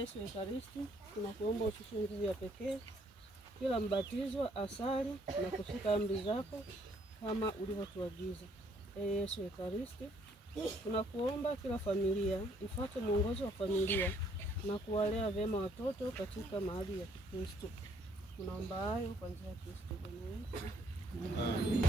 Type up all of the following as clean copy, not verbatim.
Yesu Ekaristi, tunakuomba ushushe nguvu ya pekee kila mbatizwa asali na kushika amri zako kama ulivyotuagiza. Yesu Ekaristi, tunakuomba kila familia ifuate mwongozo wa familia na kuwalea vyema watoto katika maadili ya Kikristo. Tunaomba hayo kwa njia ya Kristo Bwana wetu. Amen.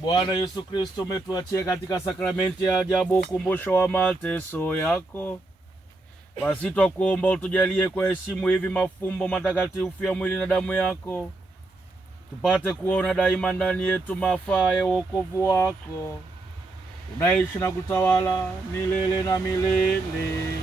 Bwana Yesu Kristo, umetuachia katika sakramenti ya ajabu ukumbusho wa mateso yako. Basi twakuomba utujalie kwa heshimu hivi mafumbo matakatifu ya mwili na damu yako, tupate kuona daima ndani yetu mafaa ya wokovu wako, unaishi na kutawala milele na milele.